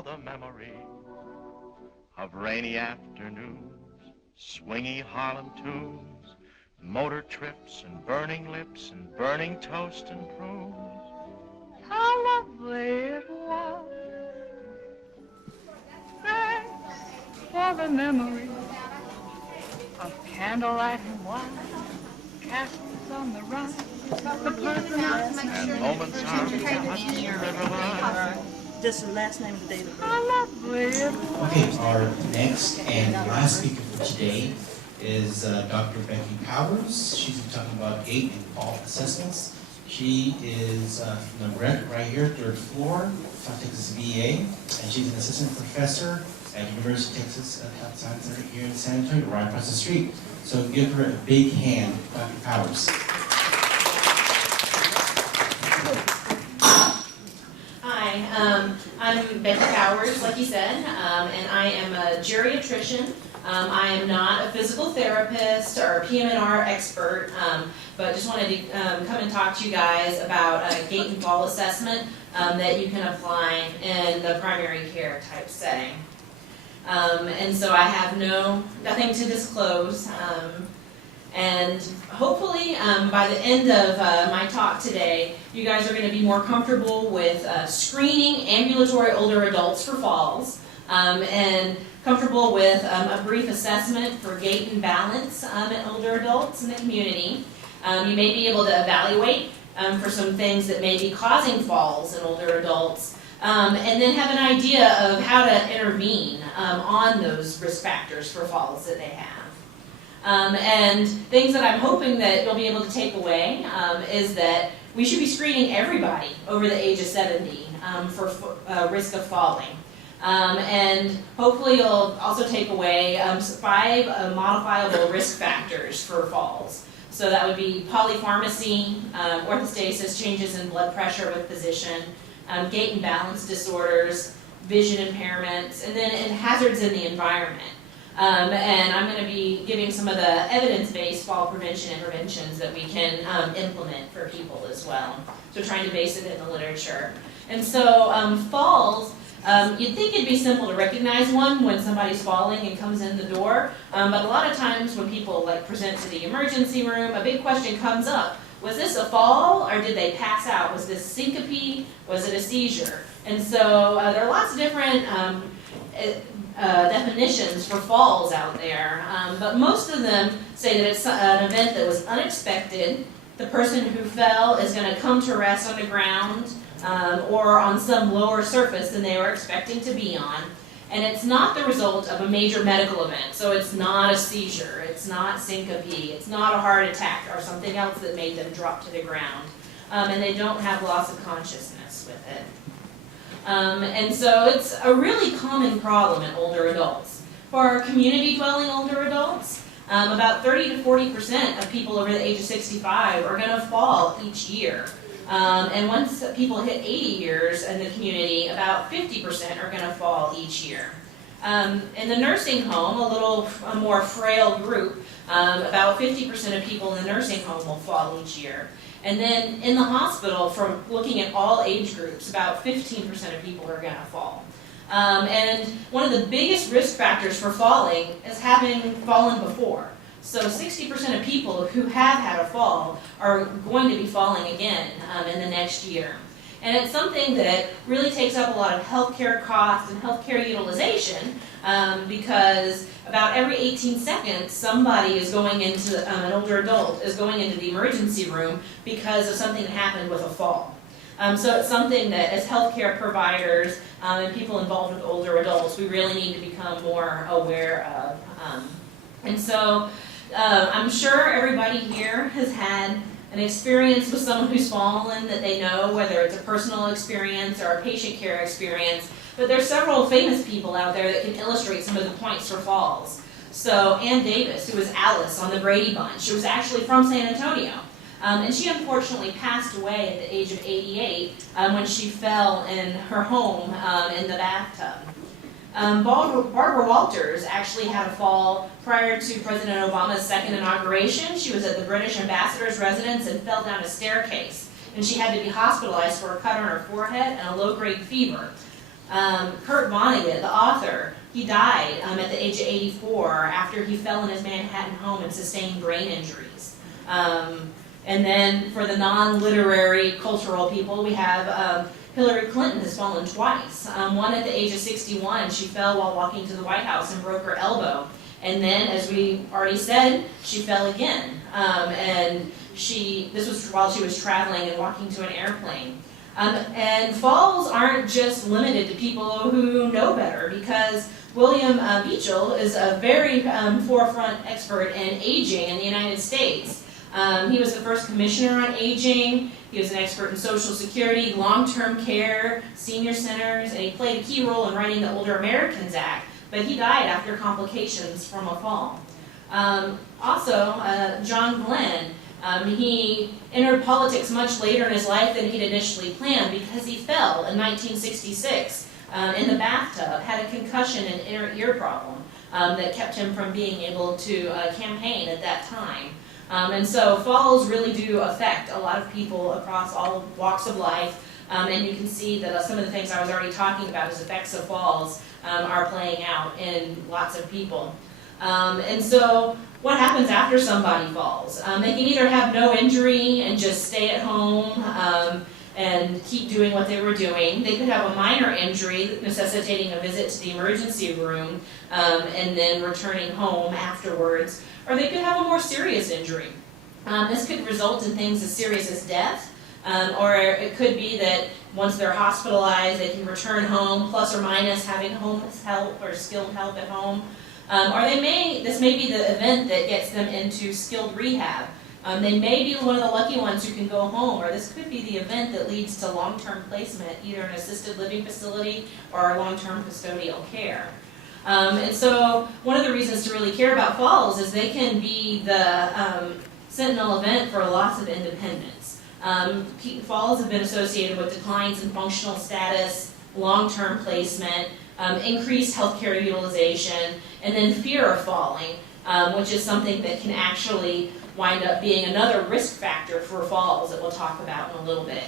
all the memory of rainy afternoons, swingy Harlem tunes, motor trips and burning lips and burning toast and prunes. How lovely it was. Thanks for the memory of candlelight and wine, castles on the run, and moments on the river line. Just the last name of the day. How lovely it was. Okay, our next and last speaker for today is Dr. Becky Powers. She's going to be talking about Gait and Falls Assessments. She is from the right here, third floor, South Texas VA, and she's an assistant professor at University of Texas Health Science Center here in San Antonio, right across the street. So give her a big hand, Dr. Powers. Hi, I'm Becky Powers, like you said, and I am a geriatrician. I am not a physical therapist or a PM&R expert, but just wanted to come and talk to you guys about a Gait and Falls Assessment that you can apply in the primary care type setting. And so I have nothing to disclose, and hopefully by the end of my talk today, you guys are going to be more comfortable with screening ambulatory older adults for falls, and comfortable with a brief assessment for gait and balance in older adults in the community. You may be able to evaluate for some things that may be causing falls in older adults, and then have an idea of how to intervene on those risk factors for falls that they have. And things that I'm hoping that you'll be able to take away is that we should be screening everybody over the age of 70 for risk of falling. And hopefully you'll also take away 5 modifiable risk factors for falls. So that would be polypharmacy, orthostasis, changes in blood pressure with position, gait and balance disorders, vision impairments, and then hazards in the environment. And I'm going to be giving some of the evidence-based fall prevention interventions that we can implement for people as well. So trying to base it in the literature. And so falls, you'd think it'd be simple to recognize one when somebody's falling and comes in the door, but a lot of times when people present to the emergency room, a big question comes up. Was this a fall or did they pass out? Was this syncope? Was it a seizure? And so there are lots of different definitions for falls out there, but most of them say that it's an event that was unexpected. The person who fell is going to come to rest on the ground or on some lower surface than they were expecting to be on. And it's not the result of a major medical event. So it's not a seizure, it's not syncope, it's not a heart attack or something else that made them drop to the ground. And they don't have loss of consciousness with it. And so it's a really common problem in older adults. For our community-dwelling older adults, about 30 to 40% of people over the age of 65 are going to fall each year. And once people hit 80 years in the community, about 50% are going to fall each year. In the nursing home, a more frail group, about 50% of people in the nursing home will fall each year. And then in the hospital, from looking at all age groups, about 15% of people are going to fall. And one of the biggest risk factors for falling is having fallen before. So 60% of people who have had a fall are going to be falling again in the next year. And it's something that really takes up a lot of healthcare costs and healthcare utilization because about every 18 seconds somebody is going into, an older adult is going into the emergency room because of something that happened with a fall. So it's something that as healthcare providers and people involved with older adults, we really need to become more aware of. And so I'm sure everybody here has had an experience with someone who's fallen that they know, whether it's a personal experience or a patient care experience. But there's several famous people out there that can illustrate some of the points for falls. So Ann Davis, who was Alice on the Brady Bunch, she was actually from San Antonio. And she unfortunately passed away at the age of 88 when she fell in her home in the bathtub. Barbara Walters actually had a fall prior to President Obama's second inauguration. She was at the British ambassador's residence and fell down a staircase. And she had to be hospitalized for a cut on her forehead and a low-grade fever. Kurt Vonnegut, the author, he died at the age of 84 after he fell in his Manhattan home and sustained brain injuries. And then for the non-literary cultural people, we have Hillary Clinton has fallen twice. One at the age of 61, she fell while walking to the White House and broke her elbow. And then, as we already said, she fell again. And this was while she was traveling and walking to an airplane. And falls aren't just limited to people who know better, because William Beachell is a very forefront expert in aging in the United States. He was the first commissioner on aging. He was an expert in Social Security, long-term care, senior centers, and he played a key role in writing the Older Americans Act, but he died after complications from a fall. John Glenn, he entered politics much later in his life than he'd initially planned because he fell in 1966 in the bathtub, had a concussion and inner ear problem that kept him from being able to campaign at that time. And so falls really do affect a lot of people across all walks of life, and you can see that some of the things I was already talking about as effects of falls are playing out in lots of people. And so what happens after somebody falls? They can either have no injury and just stay at home and keep doing what they were doing. They could have a minor injury necessitating a visit to the emergency room and then returning home afterwards. Or they could have a more serious injury. This could result in things as serious as death, or it could be that once they're hospitalized, they can return home, plus or minus having home help or skilled help at home. Or this may be the event that gets them into skilled rehab. They may be one of the lucky ones who can go home, or this could be the event that leads to long-term placement, either in an assisted living facility or long-term custodial care. And so one of the reasons to really care about falls is they can be the sentinel event for loss of independence. Falls have been associated with declines in functional status, long-term placement, increased healthcare utilization, and then fear of falling, which is something that can actually wind up being another risk factor for falls that we'll talk about in a little bit.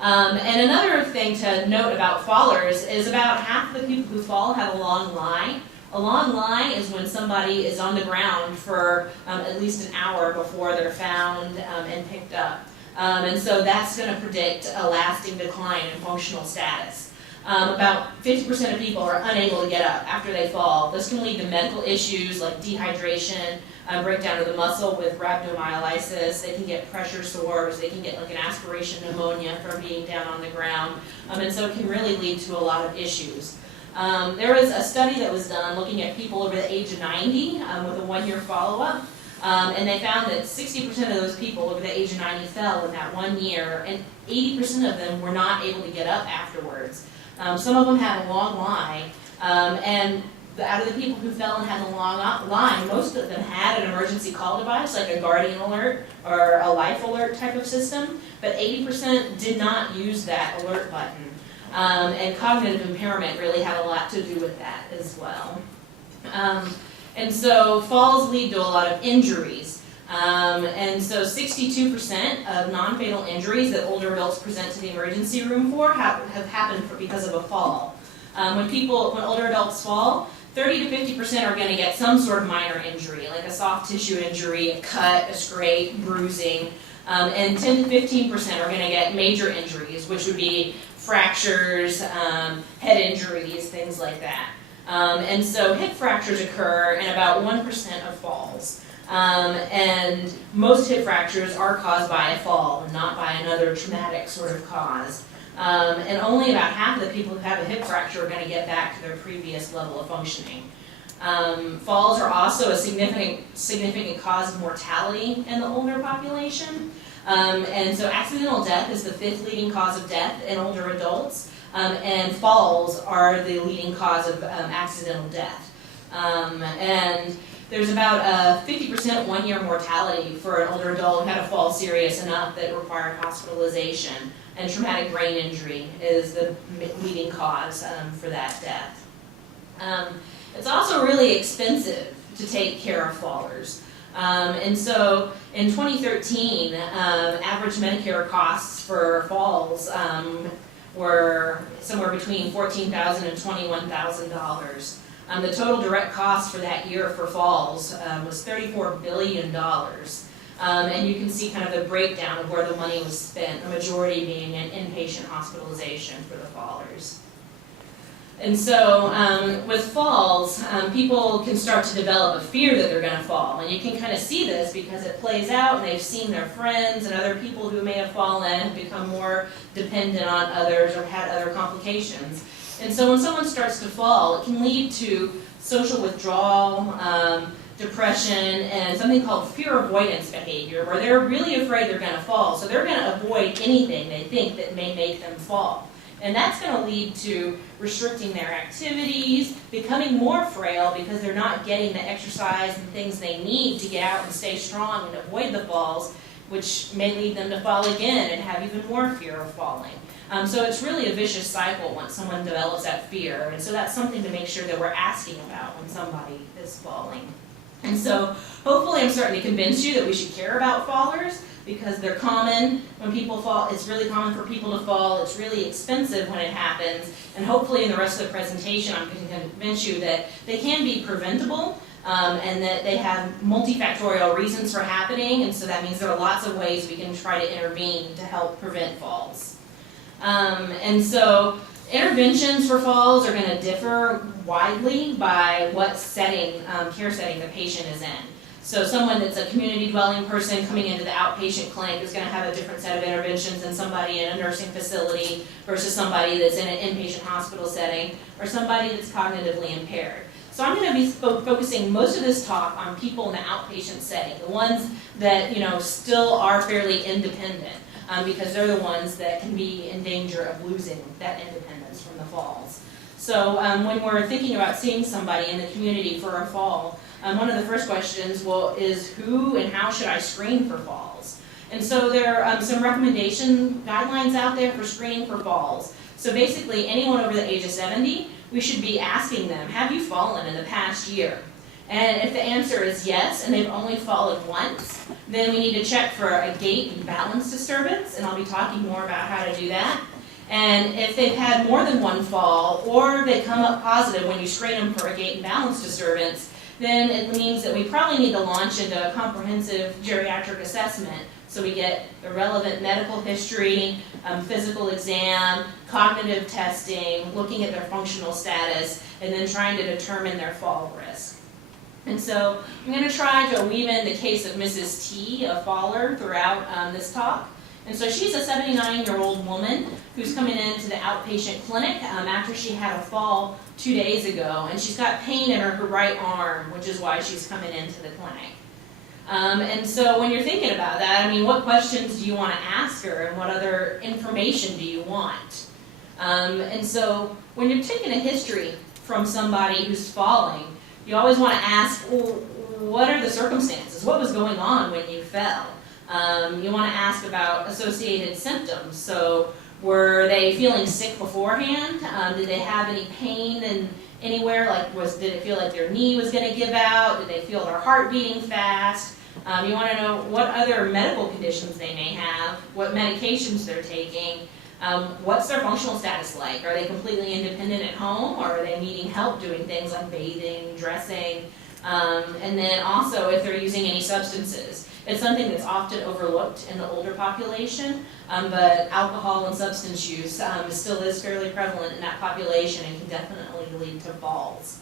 And another thing to note about fallers is about half the people who fall have a long lie. A long lie is when somebody is on the ground for at least an hour before they're found and picked up. And so that's going to predict a lasting decline in functional status. About 50% of people are unable to get up after they fall. This can lead to medical issues like dehydration, breakdown of the muscle with rhabdomyolysis. They can get pressure sores. They can get like an aspiration pneumonia from being down on the ground. And so it can really lead to a lot of issues. There was a study that was done looking at people over the age of 90 with a one-year follow-up. And they found that 60% of those people over the age of 90 fell in that 1 year, and 80% of them were not able to get up afterwards. Some of them had a long lie, and out of the people who fell and had a long line, most of them had an emergency call device, like a Guardian Alert or a Life Alert type of system, but 80% did not use that alert button. And cognitive impairment really had a lot to do with that as well. And so falls lead to a lot of injuries. And so 62% of non-fatal injuries that older adults present to the emergency room for have happened because of a fall. When older adults fall, 30 to 50% are going to get some sort of minor injury, like a soft tissue injury, a cut, a scrape, bruising, and 10 to 15% are going to get major injuries, which would be fractures, head injuries, things like that. And so hip fractures occur in about 1% of falls. And most hip fractures are caused by a fall, not by another traumatic sort of cause. And only about half of the people who have a hip fracture are going to get back to their previous level of functioning. Falls are also a significant cause of mortality in the older population. And so accidental death is the 5th leading cause of death in older adults, and falls are the leading cause of accidental death. And there's about a 50% one-year mortality for an older adult who had a fall serious enough that it required hospitalization, and traumatic brain injury is the leading cause for that death. It's also really expensive to take care of fallers. And so in 2013, average Medicare costs for falls were somewhere between $14,000 and $21,000. The total direct cost for that year for falls was $34 billion. And you can see kind of the breakdown of where the money was spent, the majority being in inpatient hospitalization for the fallers. And so with falls, people can start to develop a fear that they're going to fall. And you can kind of see this because it plays out and they've seen their friends and other people who may have fallen and become more dependent on others or had other complications. And so when someone starts to fall, it can lead to social withdrawal, depression, and something called fear avoidance behavior, where they're really afraid they're going to fall. So they're going to avoid anything they think that may make them fall. And that's going to lead to restricting their activities, becoming more frail because they're not getting the exercise and things they need to get out and stay strong and avoid the falls, which may lead them to fall again and have even more fear of falling. So it's really a vicious cycle once someone develops that fear. And so that's something to make sure that we're asking about when somebody is falling. And so hopefully I'm starting to convince you that we should care about fallers, because they're common when people fall. It's really common for people to fall. It's really expensive when it happens. And hopefully in the rest of the presentation I'm going to convince you that they can be preventable and that they have multifactorial reasons for happening. And so that means there are lots of ways we can try to intervene to help prevent falls. And so interventions for falls are going to differ widely by what setting, care setting the patient is in. So someone that's a community dwelling person coming into the outpatient clinic is going to have a different set of interventions than somebody in a nursing facility versus somebody that's in an inpatient hospital setting or somebody that's cognitively impaired. So I'm going to be focusing most of this talk on people in the outpatient setting, the ones that still are fairly independent, because they're the ones that can be in danger of losing that independence from the falls. So when we're thinking about seeing somebody in the community for a fall, one of the first questions is who and how should I screen for falls? And so there are some recommendation guidelines out there for screening for falls. So basically anyone over the age of 70, we should be asking them, have you fallen in the past year? And if the answer is yes, and they've only fallen once, then we need to check for a gait and balance disturbance, and I'll be talking more about how to do that. And if they've had more than one fall, or they come up positive when you screen them for a gait and balance disturbance, then it means that we probably need to launch into a comprehensive geriatric assessment. So we get the relevant medical history, physical exam, cognitive testing, looking at their functional status, and then trying to determine their fall risk. And so I'm going to try to weave in the case of Mrs. T, a faller, throughout this talk. And so she's a 79-year-old woman who's coming into the outpatient clinic after she had a fall 2 days ago. And she's got pain in her right arm, which is why she's coming into the clinic. And so when you're thinking about that, what questions do you want to ask her and what other information do you want? And so when you're taking a history from somebody who's falling, you always want to ask, well, what are the circumstances? What was going on when you fell? You want to ask about associated symptoms. So were they feeling sick beforehand? Did they have any pain anywhere? Did it feel like their knee was going to give out? Did they feel their heart beating fast? You want to know what other medical conditions they may have, what medications they're taking, what's their functional status like? Are they completely independent at home, or are they needing help doing things like bathing, dressing? And then also if they're using any substances. It's something that's often overlooked in the older population, but alcohol and substance use still is fairly prevalent in that population and can definitely lead to falls.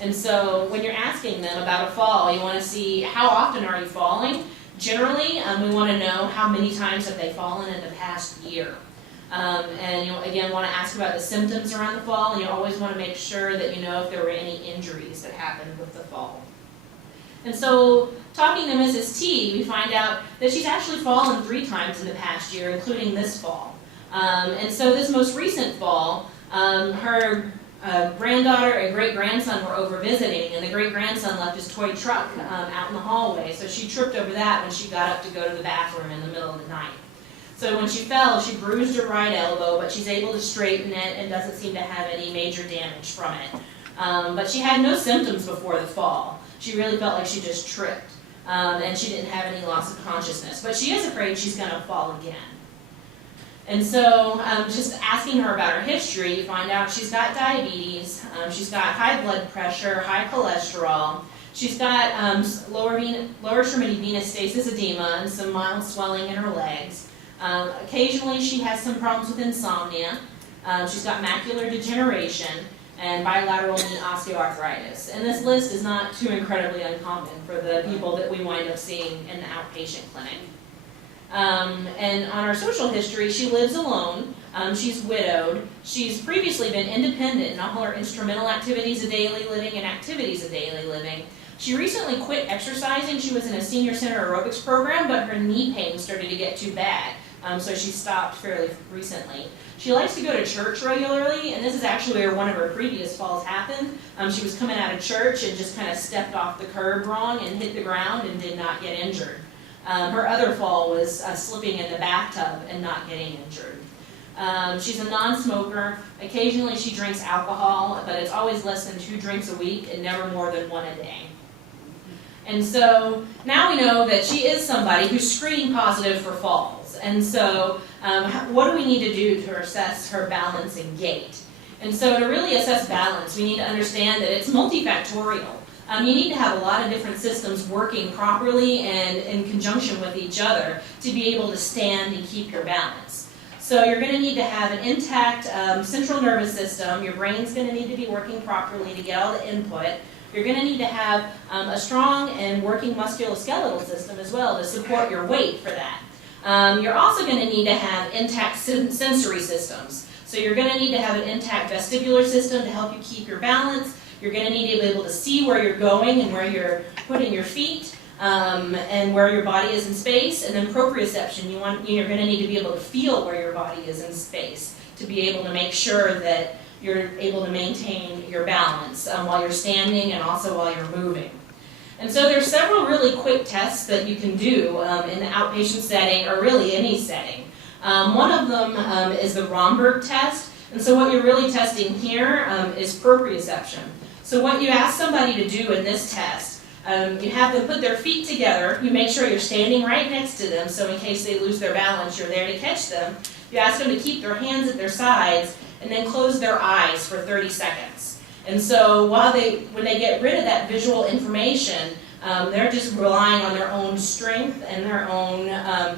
And so when you're asking them about a fall, you want to see how often are you falling. Generally, we want to know how many times have they fallen in the past year. And you again want to ask about the symptoms around the fall, and you always want to make sure that you know if there were any injuries that happened with the fall. And so talking to Mrs. T, we find out that she's actually fallen 3 times in the past year, including this fall. And so this most recent fall, her granddaughter and great-grandson were over visiting, and the great-grandson left his toy truck out in the hallway, so she tripped over that when she got up to go to the bathroom in the middle of the night. So when she fell, she bruised her right elbow, but she's able to straighten it and doesn't seem to have any major damage from it. But she had no symptoms before the fall. She really felt like she just tripped, and she didn't have any loss of consciousness. But she is afraid she's going to fall again. And so just asking her about her history, you find out she's got diabetes, she's got high blood pressure, high cholesterol, she's got lower extremity venous stasis edema and some mild swelling in her legs. Occasionally she has some problems with insomnia. She's got macular degeneration and bilateral knee osteoarthritis. And this list is not too incredibly uncommon for the people that we wind up seeing in the outpatient clinic. And on her social history, she lives alone, she's widowed, she's previously been independent in all her instrumental activities of daily living and activities of daily living. She recently quit exercising. She was in a senior center aerobics program, but her knee pain started to get too bad, so she stopped fairly recently. She likes to go to church regularly, and this is actually where one of her previous falls happened. She was coming out of church and just kind of stepped off the curb wrong and hit the ground and did not get injured. Her other fall was slipping in the bathtub and not getting injured. She's a non-smoker. Occasionally she drinks alcohol, but it's always less than 2 drinks a week and never more than 1 a day. And so now we know that she is somebody who's screening positive for falls. And so what do we need to do to assess her balance and gait? And so to really assess balance, we need to understand that it's multifactorial. You need to have a lot of different systems working properly and in conjunction with each other to be able to stand and keep your balance. So you're going to need to have an intact central nervous system. Your brain's going to need to be working properly to get all the input. You're going to need to have a strong and working musculoskeletal system as well to support your weight for that. You're also going to need to have intact sensory systems. So you're going to need to have an intact vestibular system to help you keep your balance. You're going to need to be able to see where you're going and where you're putting your feet and where your body is in space. And then proprioception, you're going to need to be able to feel where your body is in space to be able to make sure that you're able to maintain your balance while you're standing and also while you're moving. And so there's several really quick tests that you can do in the outpatient setting or really any setting. One of them is the Romberg Test. And so what you're really testing here is proprioception. So what you ask somebody to do in this test, you have them put their feet together. You make sure you're standing right next to them, so in case they lose their balance, you're there to catch them. You ask them to keep their hands at their sides and then close their eyes for 30 seconds. And so when they get rid of that visual information, they're just relying on their own strength and their own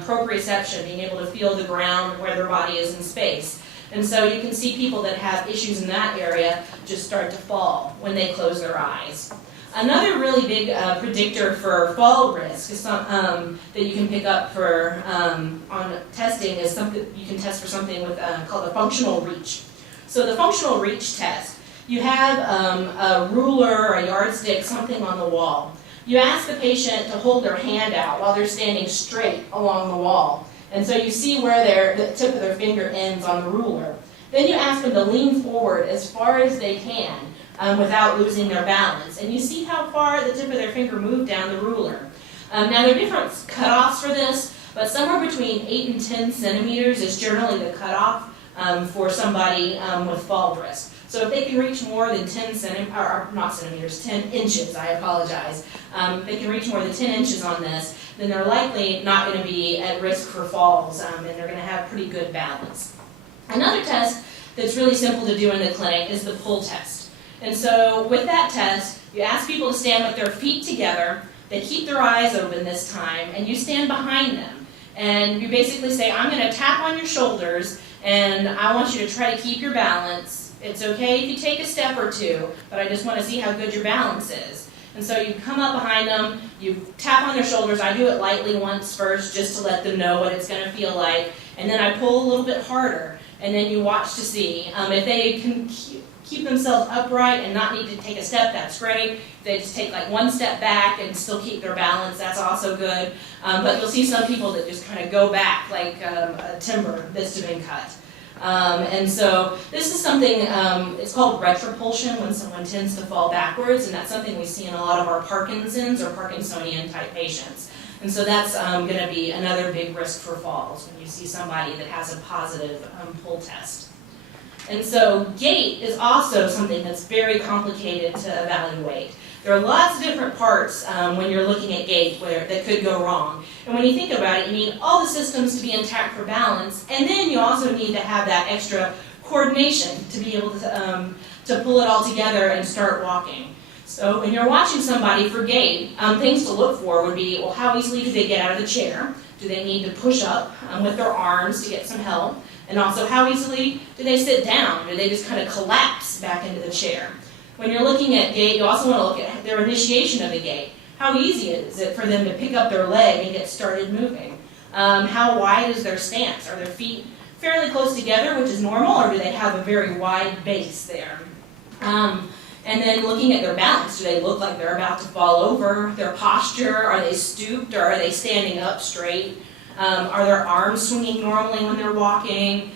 proprioception, being able to feel the ground where their body is in space. And so you can see people that have issues in that area just start to fall when they close their eyes. Another really big predictor for fall risk is that you can pick up for on testing is something you can test for something with called a functional reach. So the functional reach test, you have a ruler or a yardstick, something on the wall. You ask the patient to hold their hand out while they're standing straight along the wall. And so you see where the tip of their finger ends on the ruler. Then you ask them to lean forward as far as they can without losing their balance. And you see how far the tip of their finger moved down the ruler. Now there are different cutoffs for this, but somewhere between 8 and 10 centimeters is generally the cutoff for somebody with fall risk. So if they can reach more than 10 inches, I apologize. If they can reach more than 10 inches on this, then they're likely not going to be at risk for falls, and they're going to have pretty good balance. Another test that's really simple to do in the clinic is the pull test. And so with that test, you ask people to stand with their feet together, they keep their eyes open this time, and you stand behind them. And you basically say, I'm going to tap on your shoulders, and I want you to try to keep your balance. It's okay if you take a step or two, but I just want to see how good your balance is. And so you come up behind them, you tap on their shoulders. I do it lightly once first just to let them know what it's going to feel like. And then I pull a little bit harder. And then you watch to see. If they can keep themselves upright and not need to take a step, that's great. If they just take like one step back and still keep their balance, that's also good. But you'll see some people that just kind of go back like a timber that's been cut. And so this is something, it's called retropulsion when someone tends to fall backwards, and that's something we see in a lot of our Parkinson's or Parkinsonian type patients. And so that's going to be another big risk for falls when you see somebody that has a positive pull test. And so gait is also something that's very complicated to evaluate. There are lots of different parts when you're looking at gait that could go wrong. And when you think about it, you need all the systems to be intact for balance, and then you also need to have that extra coordination to be able to pull it all together and start walking. So when you're watching somebody for gait, things to look for would be, well, how easily do they get out of the chair? Do they need to push up with their arms to get some help? And also, how easily do they sit down? Do they just kind of collapse back into the chair? When you're looking at gait, you also want to look at their initiation of the gait. How easy is it for them to pick up their leg and get started moving? How wide is their stance? Are their feet fairly close together, which is normal, or do they have a very wide base there? And then looking at their balance, do they look like they're about to fall over? Their posture, are they stooped or are they standing up straight? Are their arms swinging normally when they're walking?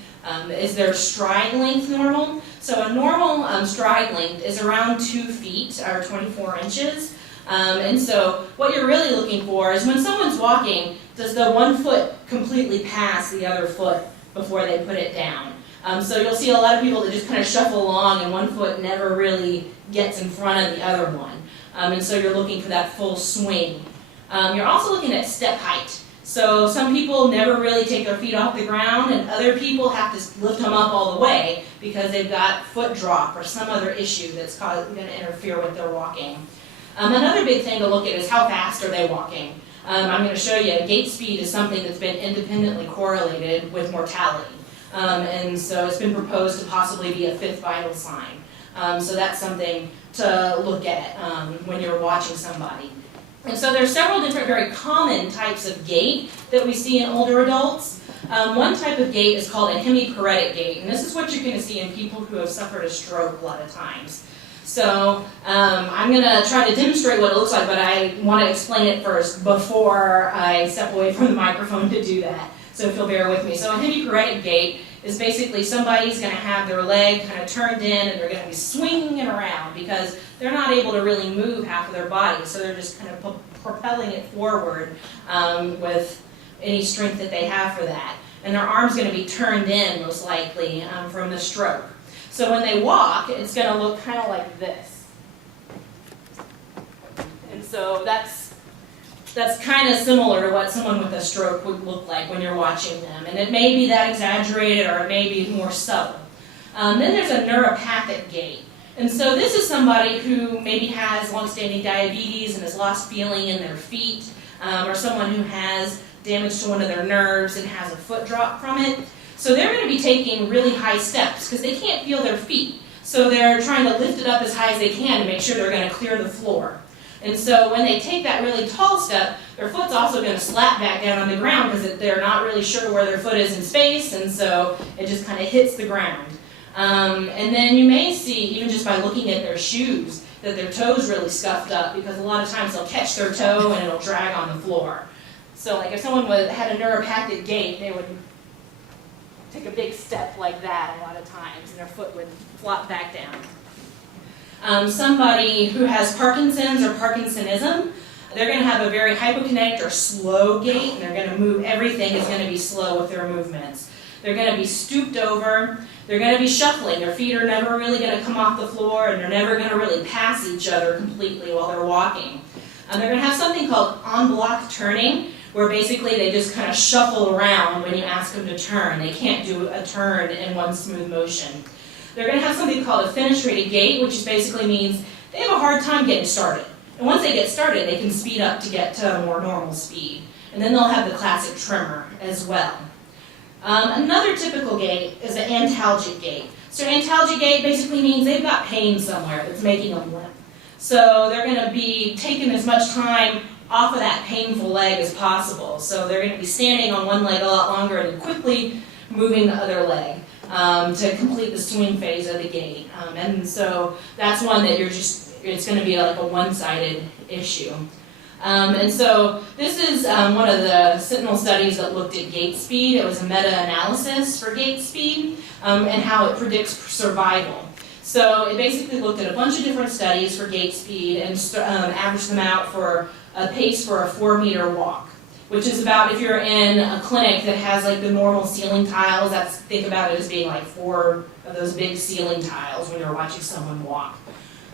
Is their stride length normal? So a normal stride length is around 2 feet or 24 inches. And so what you're really looking for is when someone's walking, does the one foot completely pass the other foot before they put it down? So you'll see a lot of people that just kind of shuffle along and one foot never really gets in front of the other one. And so you're looking for that full swing. You're also looking at step height. So some people never really take their feet off the ground, and other people have to lift them up all the way because they've got foot drop or some other issue that's going to interfere with their walking. Another big thing to look at is how fast are they walking. I'm going to show you gait speed is something that's been independently correlated with mortality. And so it's been proposed to possibly be a fifth vital sign. So that's something to look at when you're watching somebody. And so there's several different very common types of gait that we see in older adults. One type of gait is called a Hemi Corrugating gait, and this is what you're going to see in people who have suffered a stroke a lot of times. So I'm going to try to demonstrate what it looks like, but I want to explain it first before I step away from the microphone to do that. So if you'll bear with me. So a Hemi Corrugating gait is basically somebody's going to have their leg kind of turned in and they're going to be swinging it around because they're not able to really move half of their body. So they're just kind of propelling it forward with any strength that they have for that. And their arm's going to be turned in most likely from the stroke. So when they walk, it's going to look kind of like this. And so that's kind of similar to what someone with a stroke would look like when you're watching them. And it may be that exaggerated or it may be more subtle. Then there's a neuropathic gait. And so this is somebody who maybe has long-standing diabetes and has lost feeling in their feet, or someone who has damage to one of their nerves and has a foot drop from it. So they're going to be taking really high steps because they can't feel their feet. So they're trying to lift it up as high as they can to make sure they're going to clear the floor. And so when they take that really tall step, their foot's also going to slap back down on the ground because they're not really sure where their foot is in space, and so it just kind of hits the ground. And then you may see, even just by looking at their shoes, that their toe's really scuffed up because a lot of times they'll catch their toe and it'll drag on the floor. So like if someone had a neuropathic gait, they would take a big step like that a lot of times and their foot would flop back down. Somebody who has Parkinson's or Parkinsonism, they're going to have a very hypokinetic or slow gait, and they're going to move, everything is going to be slow with their movements. They're going to be stooped over, they're going to be shuffling, their feet are never really going to come off the floor, and they're never going to really pass each other completely while they're walking. They're going to have something called Unblock Turning, where basically they just kind of shuffle around when you ask them to turn. They can't do a turn in one smooth motion. They're going to have something called a penetrating gait, which basically means they have a hard time getting started. And once they get started, they can speed up to get to a more normal speed. And then they'll have the classic tremor as well. Another typical gait is an antalgic gait. So antalgic gait basically means they've got pain somewhere that's making them limp. So they're going to be taking as much time off of that painful leg as possible. So they're going to be standing on one leg a lot longer and quickly moving the other leg to complete the swing phase of the gait. And so that's one that it's going to be like a one-sided issue. And so this is one of the sentinel studies that looked at gait speed. It was a meta-analysis for gait speed and how it predicts survival. So it basically looked at a bunch of different studies for gait speed and averaged them out for a pace for a 4-meter walk, which is about, if you're in a clinic that has like the normal ceiling tiles, think about it as being like 4 of those big ceiling tiles when you're watching someone walk.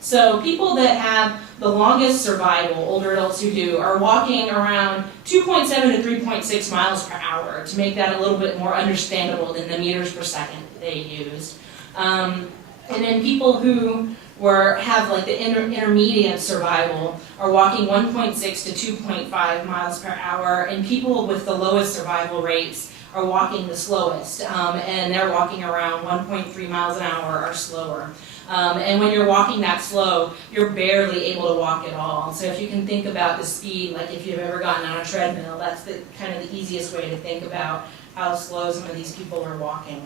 So people that have the longest survival, older adults who do, are walking around 2.7 to 3.6 miles per hour, to make that a little bit more understandable than the meters per second that they used. And then people who have like the intermediate survival are walking 1.6 to 2.5 miles per hour, and people with the lowest survival rates are walking the slowest, and they're walking around 1.3 miles an hour or slower. And when you're walking that slow, you're barely able to walk at all. So if you can think about the speed, like if you've ever gotten on a treadmill, that's the kind of the easiest way to think about how slow some of these people are walking.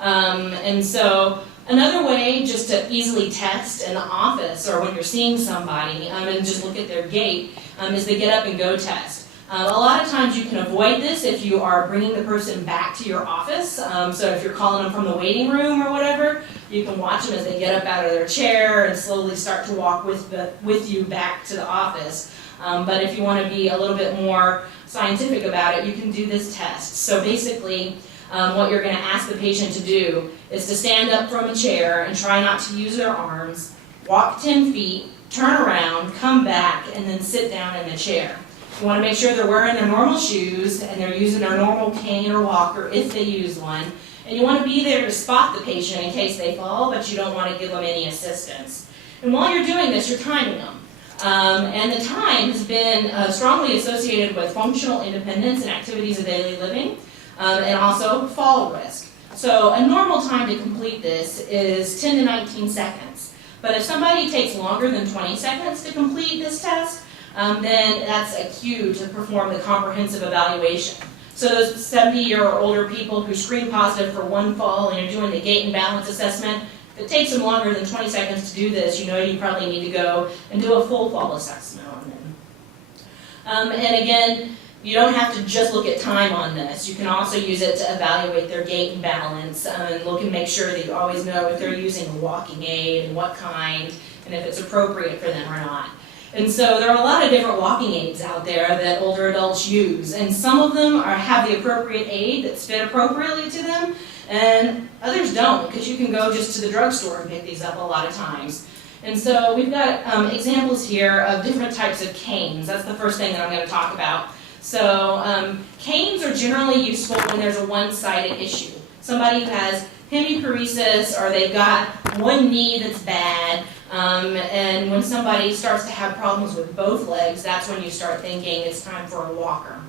And so another way just to easily test in the office or when you're seeing somebody and just look at their gait is the get up and go test. A lot of times you can avoid this if you are bringing the person back to your office. So if you're calling them from the waiting room or whatever, you can watch them as they get up out of their chair and slowly start to walk with you back to the office. But if you want to be a little bit more scientific about it, you can do this test. So basically, what you're going to ask the patient to do is to stand up from a chair and try not to use their arms, walk 10 feet, turn around, come back, and then sit down in the chair. You want to make sure they're wearing their normal shoes and they're using their normal cane or walker if they use one. And you want to be there to spot the patient in case they fall, but you don't want to give them any assistance. And while you're doing this, you're timing them. And the time has been strongly associated with functional independence and activities of daily living, and also fall risk. So a normal time to complete this is 10 to 19 seconds. But if somebody takes longer than 20 seconds to complete this test, then that's a cue to perform the comprehensive evaluation. So those 70 or older people who screen positive for one fall and you're doing the gait and balance assessment, if it takes them longer than 20 seconds to do this, you know you probably need to go and do a full fall assessment on them. And again, you don't have to just look at time on this. You can also use it to evaluate their gait and balance and look and make sure that you always know if they're using a walking aid and what kind and if it's appropriate for them or not. And so there are a lot of different walking aids out there that older adults use, and some of them have the appropriate aid that's fit appropriately to them, and others don't, because you can go just to the drugstore and pick these up a lot of times. And so we've got examples here of different types of canes. That's the first thing that I'm going to talk about. So canes are generally useful when there's a one-sided issue. Somebody who has hemiparesis or they've got one knee that's bad, and when somebody starts to have problems with both legs, that's when you start thinking it's time for a walker.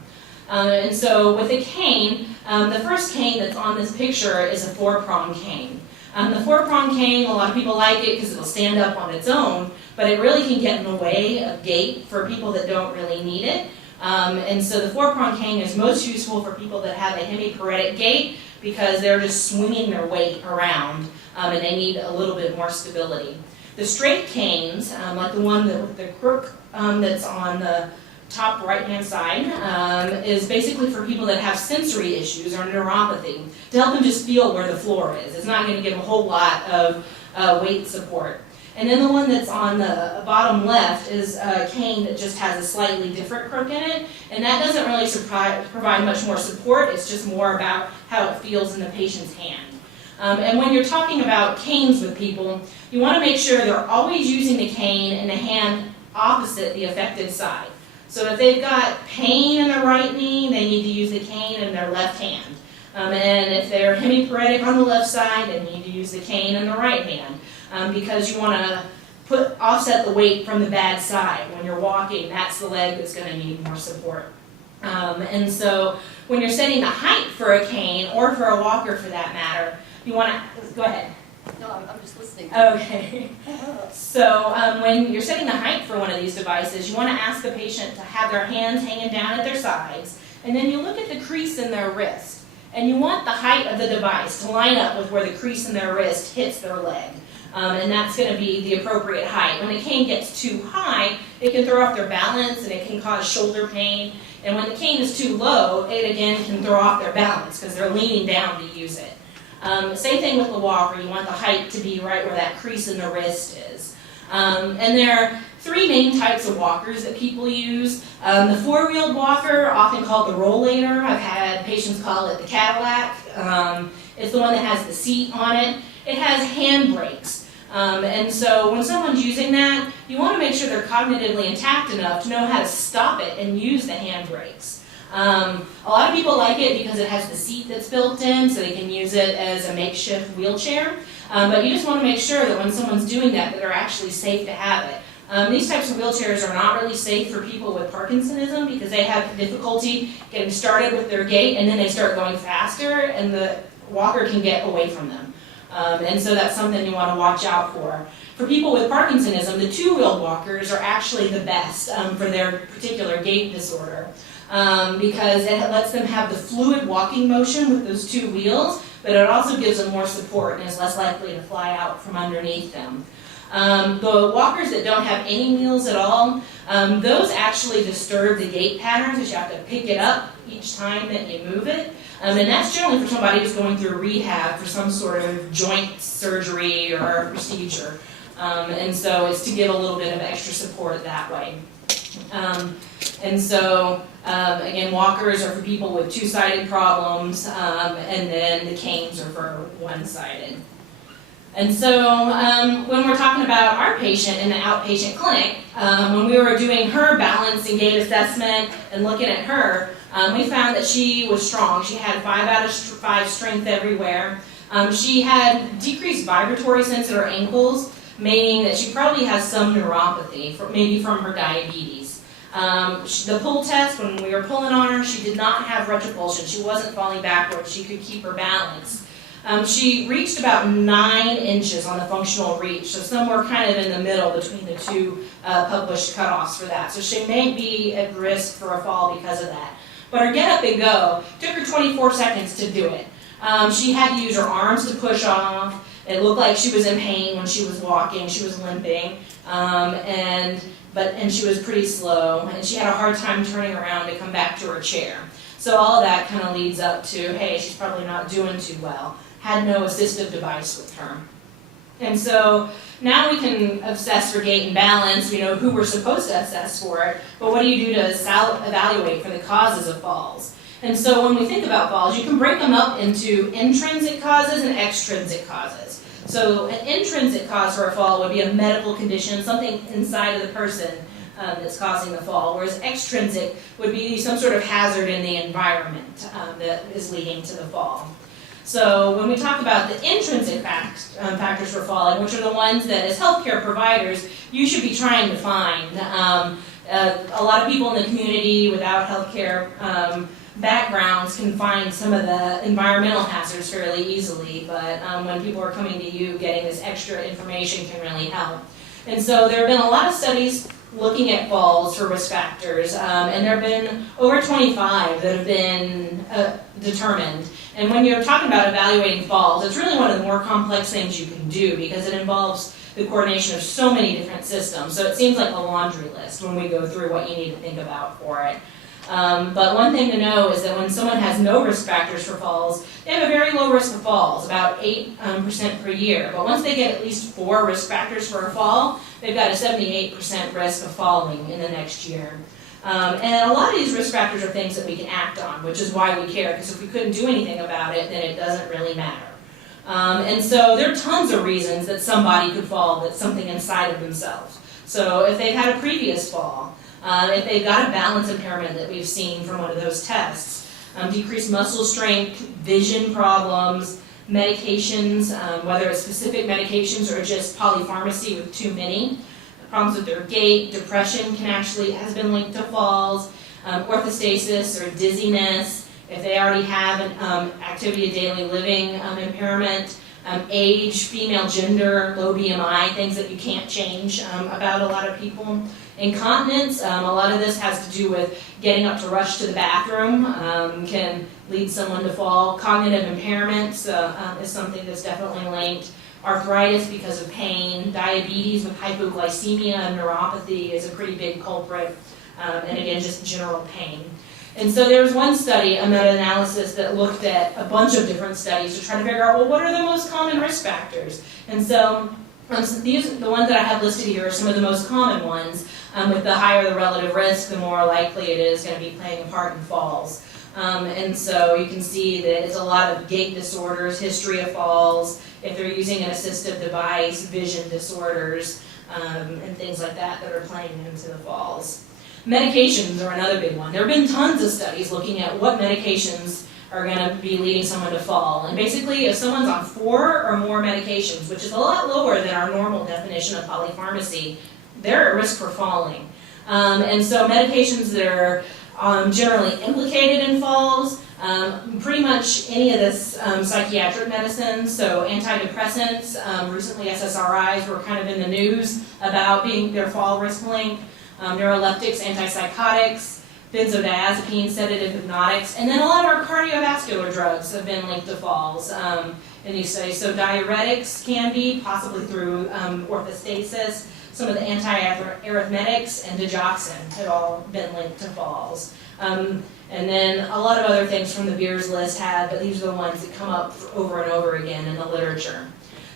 And so with a cane, the first cane that's on this picture is a 4-prong cane. The 4-prong cane, a lot of people like it because it'll stand up on its own, but it really can get in the way of gait for people that don't really need it. And so the 4-prong cane is most useful for people that have a hemiparetic gait because they're just swinging their weight around and they need a little bit more stability. The straight canes, like the one with the crook that's on the top right-hand side, is basically for people that have sensory issues or neuropathy, to help them just feel where the floor is. It's not going to give a whole lot of weight support. And then the one that's on the bottom left is a cane that just has a slightly different crook in it, and that doesn't really provide much more support. It's just more about how it feels in the patient's hand. And when you're talking about canes with people, you want to make sure they're always using the cane in the hand opposite the affected side. So if they've got pain in their right knee, they need to use the cane in their left hand. And if they're hemiparetic on the left side, they need to use the cane in the right hand. Because you want to offset the weight from the bad side. When you're walking, that's the leg that's going to need more support. And so when you're setting the height for a cane, or for a walker for that matter, you want to, go ahead. No, I'm just listening. Okay. So when you're setting the height for one of these devices, you want to ask the patient to have their hands hanging down at their sides, and then you look at the crease in their wrist, and you want the height of the device to line up with where the crease in their wrist hits their leg. And that's going to be the appropriate height. When the cane gets too high, it can throw off their balance and it can cause shoulder pain. And when the cane is too low, it again can throw off their balance because they're leaning down to use it. Same thing with the walker. You want the height to be right where that crease in the wrist is. And there are 3 main types of walkers that people use. The 4-wheeled walker, often called the rollator. I've had patients call it the Cadillac. It's the one that has the seat on it. It has hand brakes. And so when someone's using that, you want to make sure they're cognitively intact enough to know how to stop it and use the handbrakes. A lot of people like it because it has the seat that's built in, so they can use it as a makeshift wheelchair. But you just want to make sure that when someone's doing that they're actually safe to have it. These types of wheelchairs are not really safe for people with Parkinsonism because they have difficulty getting started with their gait, and then they start going faster and the walker can get away from them. And so that's something you want to watch out for. For people with Parkinsonism, the two-wheeled walkers are actually the best for their particular gait disorder because it lets them have the fluid walking motion with those two wheels, but it also gives them more support and is less likely to fly out from underneath them. The walkers that don't have any wheels at all, those actually disturb the gait patterns because you have to pick it up each time that you move it. And that's generally for somebody who's going through rehab for some sort of joint surgery or procedure. And so it's to give a little bit of extra support that way. And so, again, walkers are for people with two-sided problems, and then the canes are for one-sided. And so when we're talking about our patient in the outpatient clinic, when we were doing her balance and gait assessment and looking at her, we found that she was strong. She had 5 out of 5 strength everywhere. She had decreased vibratory sense in her ankles, meaning that she probably has some neuropathy, maybe from her diabetes. The pull test, when we were pulling on her, she did not have retropulsion. She wasn't falling backwards. She could keep her balance. She reached about 9 inches on the functional reach, so somewhere kind of in the middle between the two published cutoffs for that. So she may be at risk for a fall because of that. But her get up and go took her 24 seconds to do it. She had to use her arms to push off. It looked like she was in pain when she was walking. She was limping, and she was pretty slow, and she had a hard time turning around to come back to her chair. So all of that kind of leads up to, hey, she's probably not doing too well. Had no assistive device with her. And so now we can assess for gait and balance. We know who we're supposed to assess for it, but what do you do to evaluate for the causes of falls? And so when we think about falls, you can break them up into intrinsic causes and extrinsic causes. So an intrinsic cause for a fall would be a medical condition, something inside of the person that's causing the fall, whereas extrinsic would be some sort of hazard in the environment that is leading to the fall. So when we talk about the intrinsic factors for falling, which are the ones that as healthcare providers you should be trying to find. A lot of people in the community without healthcare backgrounds can find some of the environmental hazards fairly easily, but when people are coming to you, getting this extra information can really help. And so there have been a lot of studies looking at falls for risk factors, and there have been over 25 that have been determined. And when you're talking about evaluating falls, it's really one of the more complex things you can do because it involves the coordination of so many different systems. So it seems like a laundry list when we go through what you need to think about for it. But one thing to know is that when someone has no risk factors for falls, they have a very low risk of falls, about 8% per year. But once they get at least 4 risk factors for a fall, they've got a 78% risk of falling in the next year. And a lot of these risk factors are things that we can act on, which is why we care, because if we couldn't do anything about it, then it doesn't really matter. And so there are tons of reasons that somebody could fall that's something inside of themselves. So if they've had a previous fall, if they've got a balance impairment that we've seen from one of those tests, decreased muscle strength, vision problems, medications, whether it's specific medications or just polypharmacy with too many, problems with their gait, depression has been linked to falls, orthostasis or dizziness, if they already have an activity of daily living impairment, age, female gender, low BMI, things that you can't change about a lot of people. Incontinence, a lot of this has to do with getting up to rush to the bathroom, can lead someone to fall. Cognitive impairments is something that's definitely linked. Arthritis because of pain, diabetes with hypoglycemia and neuropathy is a pretty big culprit, and again, just general pain. And so there was one study, a meta-analysis, that looked at a bunch of different studies to try to figure out, well, what are the most common risk factors? And so the ones that I have listed here are some of the most common ones. With the higher the relative risk, the more likely it is going to be playing a part in falls. And so you can see that it's a lot of gait disorders, history of falls, if they're using an assistive device, vision disorders, and things like that that are playing into the falls. Medications are another big one. There have been tons of studies looking at what medications are going to be leading someone to fall. And basically, if someone's on 4 or more medications, which is a lot lower than our normal definition of polypharmacy, they're at risk for falling. And so medications that are generally implicated in falls, pretty much any of this psychiatric medicine, so antidepressants, recently SSRIs were kind of in the news about being their fall risk link, neuroleptics, antipsychotics, benzodiazepines, sedative hypnotics, and then a lot of our cardiovascular drugs have been linked to falls in these studies. So diuretics can be, possibly through orthostasis. Some of the anti-arrhythmetics and digoxin have all been linked to falls. And then a lot of other things from the Beers list had, but these are the ones that come up over and over again in the literature.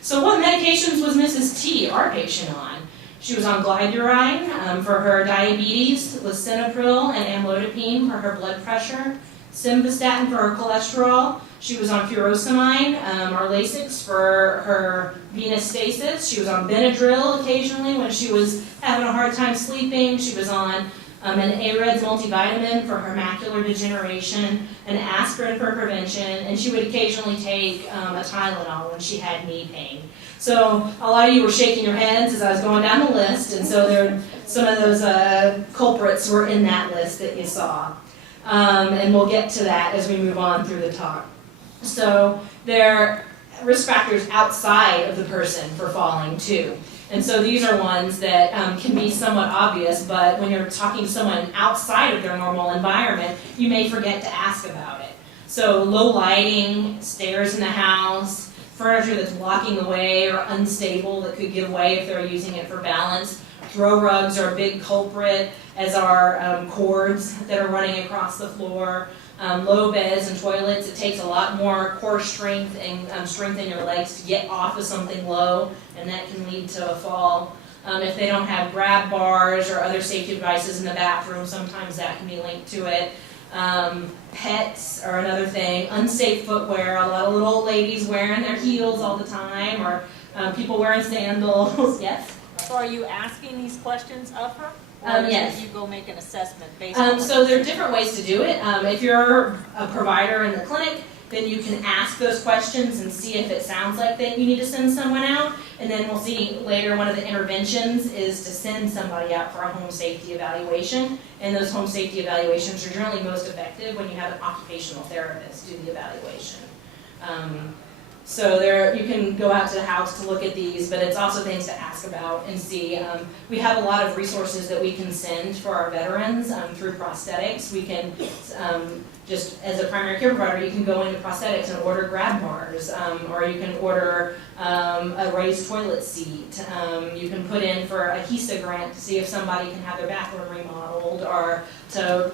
So what medications was Mrs. T, our patient, on? She was on glyburide for her diabetes, lisinopril and amlodipine for her blood pressure, simvastatin for her cholesterol. She was on furosemide, or Lasix, for her venous stasis. She was on Benadryl occasionally when she was having a hard time sleeping. She was on an AREDS multivitamin for her macular degeneration, an aspirin for prevention, and she would occasionally take a Tylenol when she had knee pain. So a lot of you were shaking your heads as I was going down the list, and so some of those culprits were in that list that you saw. And we'll get to that as we move on through the talk. So there are risk factors outside of the person for falling too. And so these are ones that can be somewhat obvious, but when you're talking to someone outside of their normal environment, you may forget to ask about it. So low lighting, stairs in the house, furniture that's blocking the way or unstable that could give way if they're using it for balance. Throw rugs are a big culprit, as are cords that are running across the floor. Low beds and toilets, it takes a lot more core strength and strength in your legs to get off of something low, and that can lead to a fall. If they don't have grab bars or other safety devices in the bathroom, sometimes that can be linked to it. Pets are another thing. Unsafe footwear, a lot of little old ladies wearing their heels all the time, or people wearing sandals. Yes? So are you asking these questions of her? Or Yes. you go make an assessment based on So there are different ways to do it. If you're a provider in the clinic, then you can ask those questions and see if it sounds like that you need to send someone out. And then we'll see later, one of the interventions is to send somebody out for a home safety evaluation. And those home safety evaluations are generally most effective when you have an occupational therapist do the evaluation. So you can go out to the house to look at these, but it's also things to ask about and see. We have a lot of resources that we can send for our veterans through prosthetics. We can, just as a primary care provider, you can go into prosthetics and order grab bars, or you can order a raised toilet seat. You can put in for a HISA grant to see if somebody can have their bathroom remodeled, or to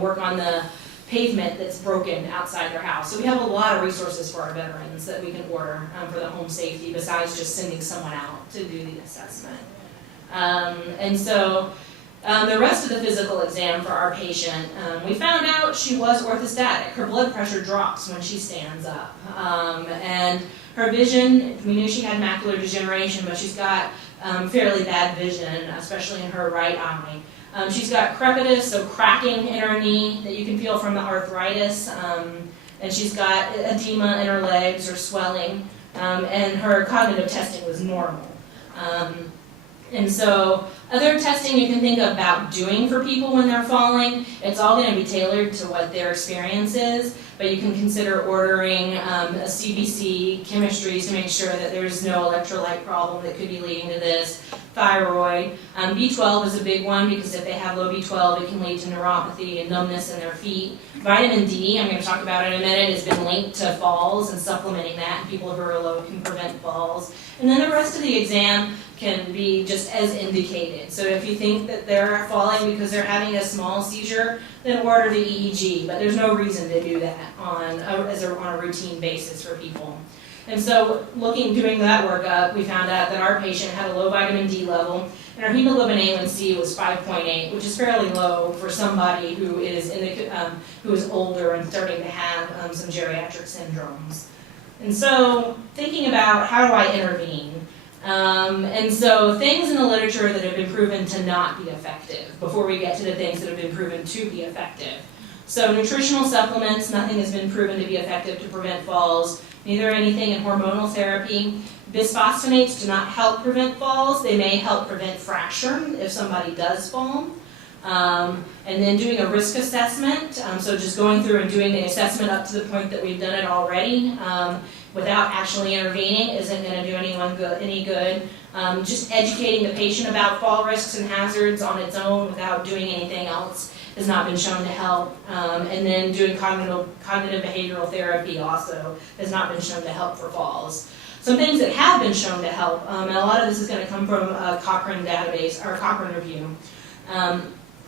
work on the pavement that's broken outside their house. So we have a lot of resources for our veterans that we can order for the home safety, besides just sending someone out to do the assessment. And so the rest of the physical exam for our patient, we found out she was orthostatic. Her blood pressure drops when she stands up. And her vision, we knew she had macular degeneration, but she's got fairly bad vision, especially in her right eye. She's got crepitus, so cracking in her knee that you can feel from the arthritis, and she's got edema in her legs or swelling, and her cognitive testing was normal. And so other testing you can think about doing for people when they're falling, it's all going to be tailored to what their experience is, but you can consider ordering a CBC, chemistries to make sure that there's no electrolyte problem that could be leading to this. Thyroid. B12 is a big one because if they have low B12, it can lead to neuropathy and numbness in their feet. Vitamin D, I'm going to talk about it in a minute, has been linked to falls, and supplementing that in people who are low can prevent falls. And then the rest of the exam can be just as indicated. So if you think that they're falling because they're having a small seizure, then order the EEG. But there's no reason to do that on a routine basis for people. And so doing that workup, we found out that our patient had a low vitamin D level, and our hemoglobin A1C was 5.8, which is fairly low for somebody who is older and starting to have some geriatric syndromes. And so thinking about how do I intervene? And so things in the literature that have been proven to not be effective before we get to the things that have been proven to be effective. So nutritional supplements, nothing has been proven to be effective to prevent falls, neither anything in hormonal therapy. Bisphosphonates do not help prevent falls. They may help prevent fracture if somebody does fall. And then doing a risk assessment, so just going through and doing the assessment up to the point that we've done it already without actually intervening isn't going to do anyone any good. Just educating the patient about fall risks and hazards on its own without doing anything else has not been shown to help. And then doing cognitive behavioral therapy also has not been shown to help for falls. Some things that have been shown to help, and a lot of this is going to come from a Cochrane database, or Cochrane review.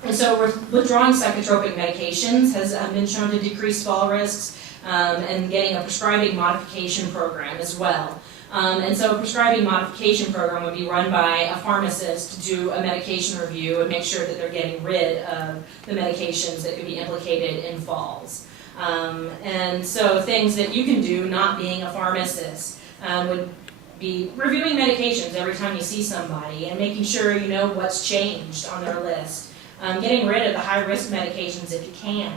And so withdrawing psychotropic medications has been shown to decrease fall risks, and getting a prescribing modification program as well. And so a prescribing modification program would be run by a pharmacist to do a medication review and make sure that they're getting rid of the medications that could be implicated in falls. And so things that you can do, not being a pharmacist, would be reviewing medications every time you see somebody and making sure you know what's changed on their list. Getting rid of the high-risk medications if you can,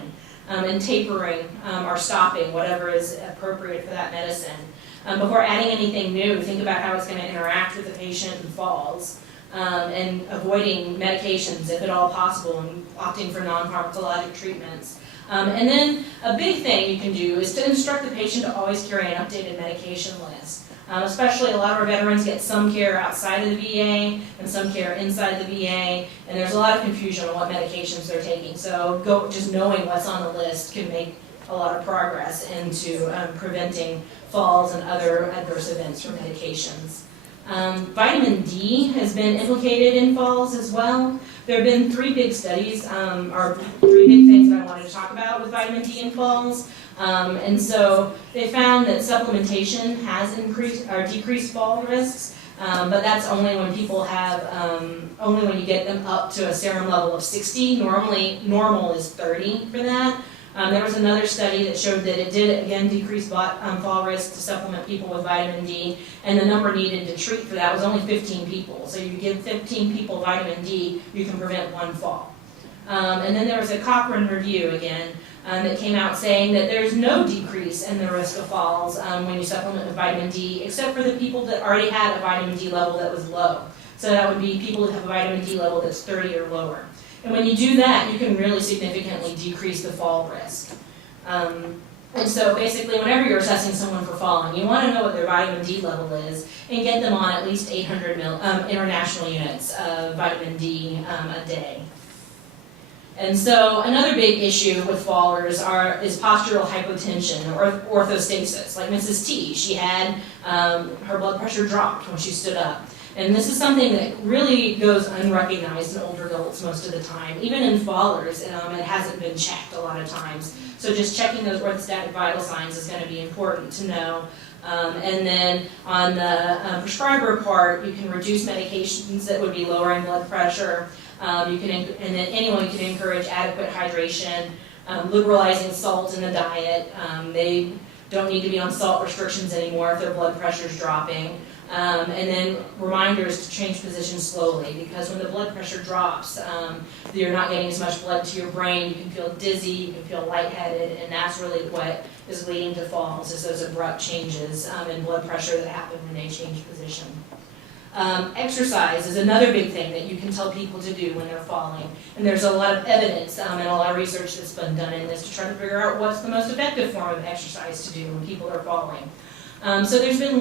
and tapering or stopping whatever is appropriate for that medicine. Before adding anything new, think about how it's going to interact with the patient and falls, and avoiding medications if at all possible and opting for non-pharmacologic treatments. And then a big thing you can do is to instruct the patient to always carry an updated medication list. Especially a lot of our veterans get some care outside of the VA and some care inside the VA, and there's a lot of confusion on what medications they're taking. So just knowing what's on the list can make a lot of progress into preventing falls and other adverse events from medications. Vitamin D has been implicated in falls as well. There have been 3 big studies, or 3 big things that I wanted to talk about with vitamin D in falls. And so they found that supplementation has increased or decreased fall risks, but that's only when people have, only when you get them up to a serum level of 60. Normal is 30 for that. There was another study that showed that it did, again, decrease fall risk to supplement people with vitamin D, and the number needed to treat for that was only 15 people. So you give 15 people vitamin D, you can prevent 1 fall. And then there was a Cochrane review, again, that came out saying that there's no decrease in the risk of falls when you supplement with vitamin D, except for the people that already had a vitamin D level that was low. So that would be people that have a vitamin D level that's 30 or lower. And when you do that, you can really significantly decrease the fall risk. And so basically, whenever you're assessing someone for falling, you want to know what their vitamin D level is and get them on at least 800 international units of vitamin D a day. And so another big issue with fallers is postural hypotension or orthostasis. Like Mrs. T, she had her blood pressure dropped when she stood up. And this is something that really goes unrecognized in older adults most of the time. Even in fallers, it hasn't been checked a lot of times. So just checking those orthostatic vital signs is going to be important to know. And then on the prescriber part, you can reduce medications that would be lowering blood pressure. And then anyone can encourage adequate hydration, liberalizing salt in the diet. They don't need to be on salt restrictions anymore if their blood pressure is dropping. And then reminders to change position slowly, because when the blood pressure drops, you're not getting as much blood to your brain. You can feel dizzy, you can feel lightheaded, and that's really what is leading to falls, is those abrupt changes in blood pressure that happen when they change position. Exercise is another big thing that you can tell people to do when they're falling. And there's a lot of evidence and a lot of research that's been done in this to try to figure out what's the most effective form of exercise to do when people are falling. So they've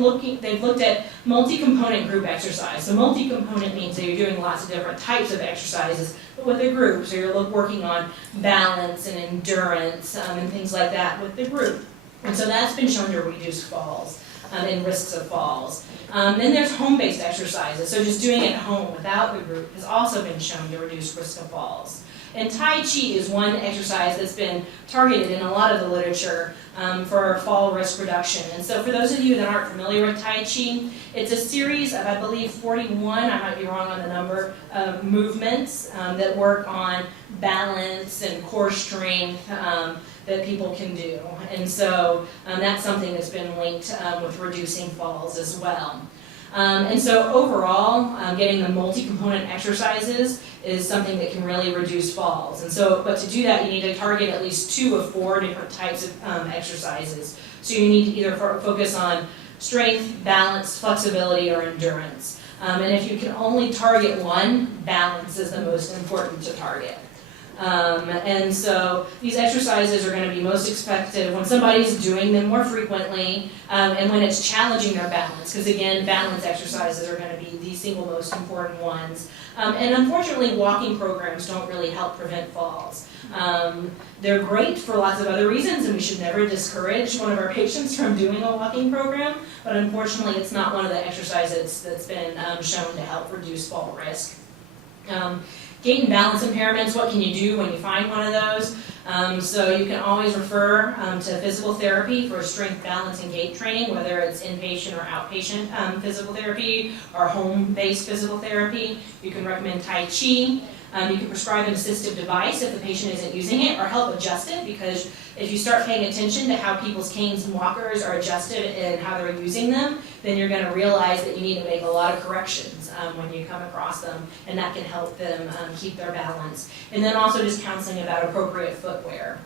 looked at multi-component group exercise. So multi-component means that you're doing lots of different types of exercises, but with a group. So you're working on balance and endurance and things like that with the group. And so that's been shown to reduce falls and risks of falls. Then there's home-based exercises. So just doing it at home without the group has also been shown to reduce risk of falls. And Tai Chi is one exercise that's been targeted in a lot of the literature for fall risk reduction. And so for those of you that aren't familiar with Tai Chi, it's a series of, I believe, 41, I might be wrong on the number, of movements that work on balance and core strength that people can do. And so that's something that's been linked with reducing falls as well. And so overall, getting the multi-component exercises is something that can really reduce falls. And so, but to do that, you need to target at least 2 of 4 different types of exercises. So you need to either focus on strength, balance, flexibility, or endurance. And if you can only target one, balance is the most important to target. And so these exercises are going to be most effective when somebody's doing them more frequently and when it's challenging their balance, because again, balance exercises are going to be the single most important ones. And unfortunately, walking programs don't really help prevent falls. They're great for lots of other reasons, and we should never discourage one of our patients from doing a walking program, but unfortunately, it's not one of the exercises that's been shown to help reduce fall risk. Gait and balance impairments, what can you do when you find one of those? So you can always refer to physical therapy for strength, balance, and gait training, whether it's inpatient or outpatient physical therapy or home-based physical therapy. You can recommend Tai Chi. You can prescribe an assistive device if the patient isn't using it, or help adjust it, because if you start paying attention to how people's canes and walkers are adjusted and how they're using them, then you're going to realize that you need to make a lot of corrections when you come across them, and that can help them keep their balance. And then also just counseling about appropriate footwear.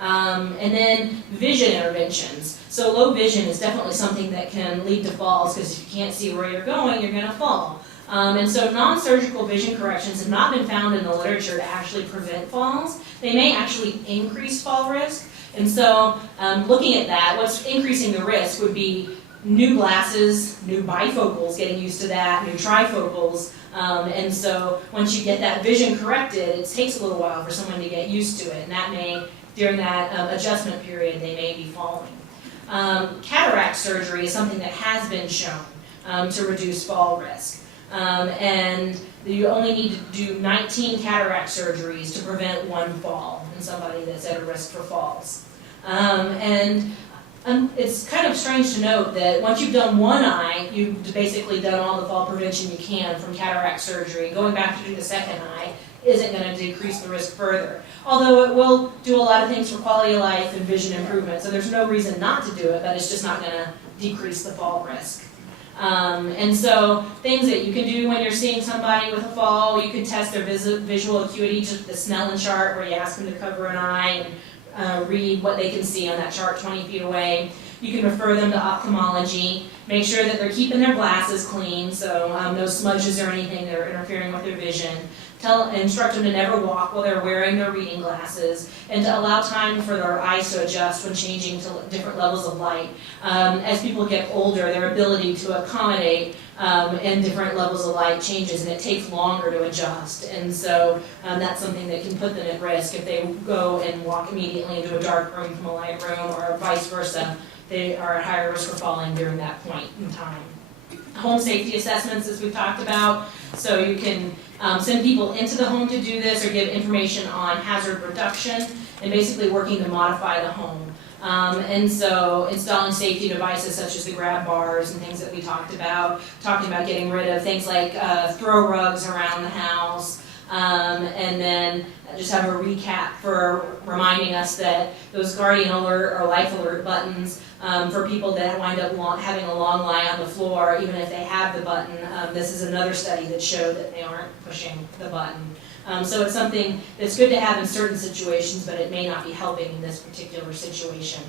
And then vision interventions. So low vision is definitely something that can lead to falls, because if you can't see where you're going, you're going to fall. And so non-surgical vision corrections have not been found in the literature to actually prevent falls. They may actually increase fall risk. And so looking at that, what's increasing the risk would be new glasses, new bifocals, getting used to that, new trifocals. And so once you get that vision corrected, it takes a little while for someone to get used to it. And that may, during that adjustment period, they may be falling. Cataract surgery is something that has been shown to reduce fall risk. And you only need to do 19 cataract surgeries to prevent one fall in somebody that's at a risk for falls. It's kind of strange to note that once you've done one eye, you've basically done all the fall prevention you can from cataract surgery. Going back to do the second eye isn't going to decrease the risk further. Although it will do a lot of things for quality of life and vision improvement, so there's no reason not to do it, but it's just not going to decrease the fall risk. And so things that you can do when you're seeing somebody with a fall, you can test their visual acuity, just the Snellen chart, where you ask them to cover an eye and read what they can see on that chart 20 feet away. You can refer them to ophthalmology. Make sure that they're keeping their glasses clean, so no smudges or anything that are interfering with their vision. Instruct them to never walk while they're wearing their reading glasses, and to allow time for their eyes to adjust when changing to different levels of light. As people get older, their ability to accommodate in different levels of light changes, and it takes longer to adjust. And so that's something that can put them at risk if they go and walk immediately into a dark room from a light room, or vice versa. They are at higher risk for falling during that point in time. Home safety assessments, as we've talked about. So you can send people into the home to do this, or give information on hazard reduction, and basically working to modify the home. And so installing safety devices such as the grab bars and things that we talked about, talking about getting rid of things like throw rugs around the house, and then just have a recap for reminding us that those guardian alert or life alert buttons for people that wind up having a long lie on the floor, even if they have the button, this is another study that showed that they aren't pushing the button. So it's something that's good to have in certain situations, but it may not be helping in this particular situation.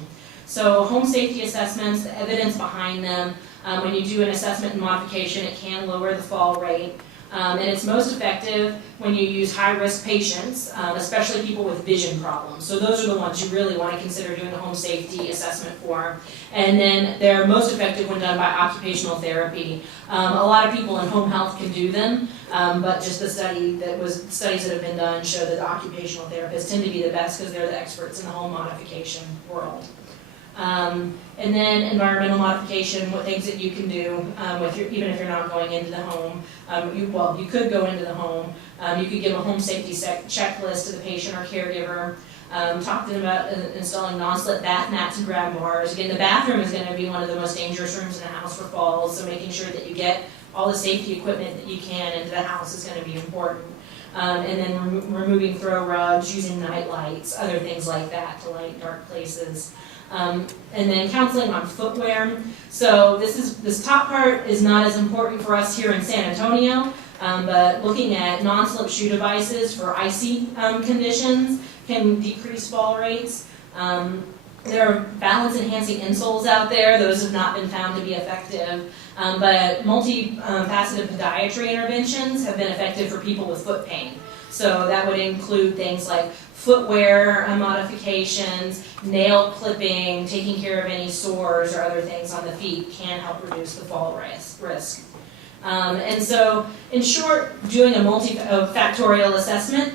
So home safety assessments, the evidence behind them, when you do an assessment and modification, it can lower the fall rate. And it's most effective when you use high-risk patients, especially people with vision problems. So those are the ones you really want to consider doing a home safety assessment for. And then they're most effective when done by occupational therapy. A lot of people in home health can do them, but just the studies that have been done show that the occupational therapists tend to be the best because they're the experts in the home modification world. And then environmental modification, what things that you can do even if you're not going into the home. You could go into the home. You could give a home safety checklist to the patient or caregiver. Talk to them about installing non-slip bath mats and grab bars. Again, the bathroom is going to be one of the most dangerous rooms in the house for falls, so making sure that you get all the safety equipment that you can into the house is going to be important. And then removing throw rugs, using night lights, other things like that to light dark places. And then counseling on footwear. So this top part is not as important for us here in San Antonio, but looking at non-slip shoe devices for icy conditions can decrease fall rates. There are balance-enhancing insoles out there. Those have not been found to be effective. But multifaceted podiatry interventions have been effective for people with foot pain. So that would include things like footwear modifications, nail clipping, taking care of any sores or other things on the feet can help reduce the fall risk. And so, in short, doing a multifactorial assessment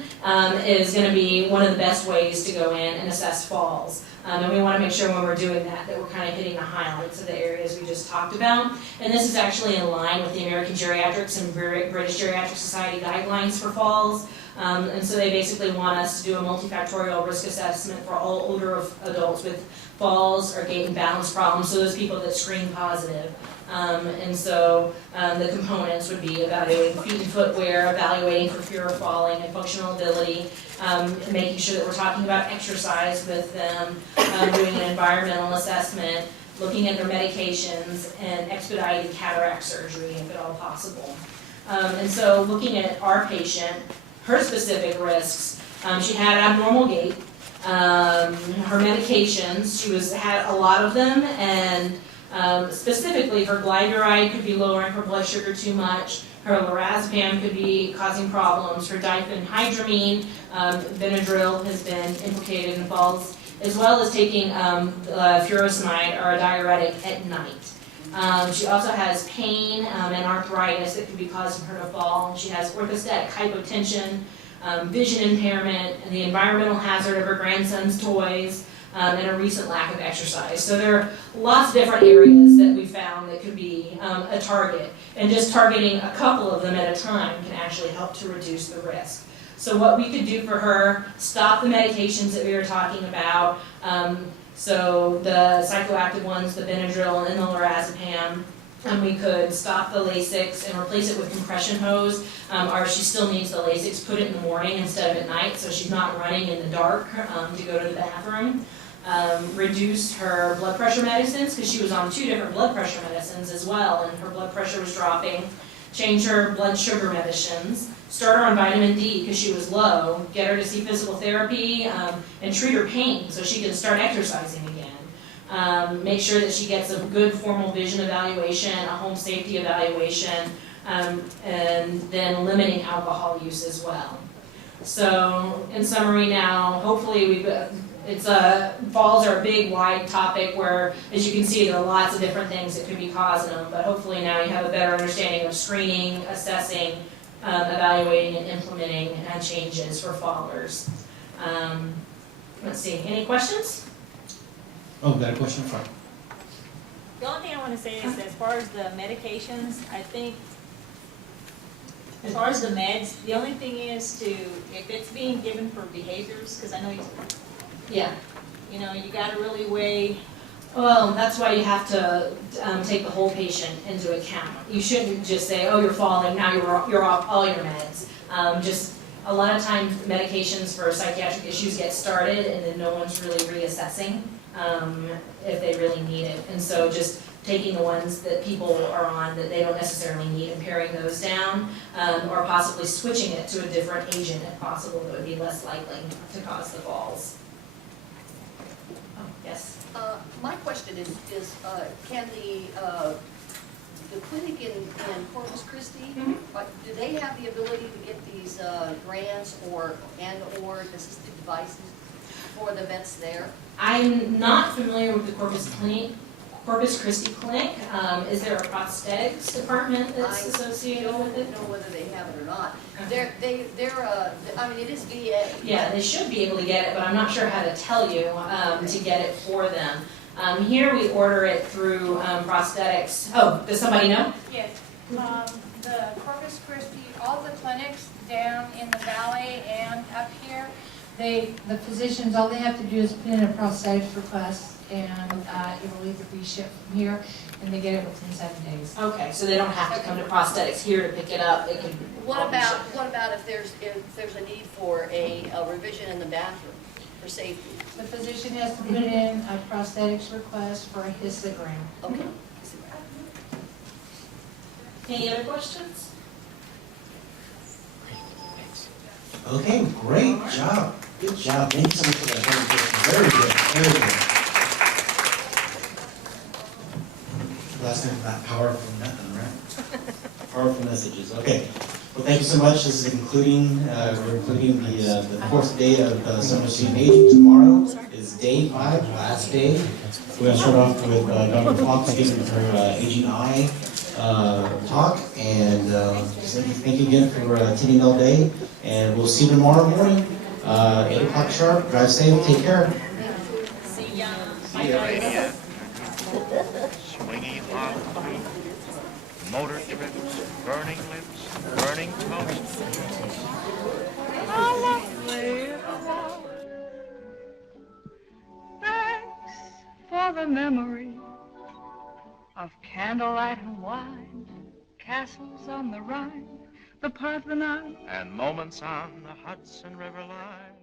is going to be one of the best ways to go in and assess falls. And we want to make sure when we're doing that we're kind of hitting the highlights of the areas we just talked about. And this is actually in line with the American Geriatrics and British Geriatric Society guidelines for falls. And so they basically want us to do a multifactorial risk assessment for all older adults with falls or gait and balance problems, so those people that screen positive. And so the components would be evaluating feet and footwear, evaluating for fear of falling and functional ability, making sure that we're talking about exercise with them, doing an environmental assessment, looking at their medications, and expediting cataract surgery if at all possible. And so looking at our patient, her specific risks, she had abnormal gait, her medications, she had a lot of them, and specifically her glyburide could be lowering her blood sugar too much, her lorazepam could be causing problems, her diphenhydramine, Benadryl has been implicated in falls, as well as taking furosemide or a diuretic at night. She also has pain and arthritis that could be causing her to fall. She has orthostatic hypotension, vision impairment, and the environmental hazard of her grandson's toys, and a recent lack of exercise. So there are lots of different areas that we found that could be a target. And just targeting a couple of them at a time can actually help to reduce the risk. So what we could do for her, stop the medications that we were talking about, so the psychoactive ones, the Benadryl and the lorazepam, and we could stop the Lasix and replace it with compression hose, or she still needs the Lasix, put it in the morning instead of at night, so she's not running in the dark to go to the bathroom. Reduce her blood pressure medicines, because she was on 2 different blood pressure medicines as well, and her blood pressure was dropping. Change her blood sugar medicines. Start her on vitamin D because she was low. Get her to see physical therapy and treat her pain so she can start exercising again. Make sure that she gets a good formal vision evaluation, a home safety evaluation, and then limiting alcohol use as well. So in summary now, hopefully falls are a big, wide topic where, as you can see, there are lots of different things that could be causing them, but hopefully now you have a better understanding of screening, assessing, evaluating, and implementing changes for fallers. Let's see, any questions? Oh, we got a question from. The only thing I want to say is that as far as the medications, I think, as far as the meds, the only thing is if it's being given for behaviors, because I know Yeah. You got to really weigh. Well, that's why you have to take the whole patient into account. You shouldn't just say, oh, you're falling, now you're off all your meds. Just a lot of times medications for psychiatric issues get started and then no one's really reassessing if they really need it. And so just taking the ones that people are on that they don't necessarily need and paring those down, or possibly switching it to a different agent if possible that would be less likely to cause the falls. Oh, yes? My question is can the clinic in Corpus Christi, do they have the ability to get these grants or assistive devices for the vets there? I'm not familiar with the Corpus Christi Clinic. Is there a prosthetics department that's associated with it? I don't know whether they have it or not. I mean, it is VA. Yeah, they should be able to get it, but I'm not sure how to tell you to get it for them. Here we order it through prosthetics. Oh, does somebody know? Yes, the Corpus Christi, all the clinics down in the valley and up here, the physicians, all they have to do is put in a prosthetics request, and it will either be shipped from here, and they get it within 7 days. Okay, so they don't have to come to prosthetics here to pick it up. They can. What about if there's a need for a revision in the bathroom for safety? The physician has to put in a prosthetics request for a histogram. Okay. Any other questions? Okay, great job. Good job. Thank you so much for that presentation. Very good. Very good. Last name, not powerful nothing, right? Powerful messages. Okay. Well, thank you so much. This is concluding. We're concluding the fourth day of Summer Student Aging. Tomorrow is day 5, last day. We're going to start off with Dr. Fox giving her Aging Eye talk, and thank you again for attending all day, and we'll see you tomorrow morning, 8 o'clock sharp. Drive safe, take care. See ya. See ya. Swingy hollow tubes, motor trips, burning lips, burning toast. How lovely it was. Thanks for the memory of candlelight and wine, castles on the Rhine, the Parthenon, And moments on the Hudson River line.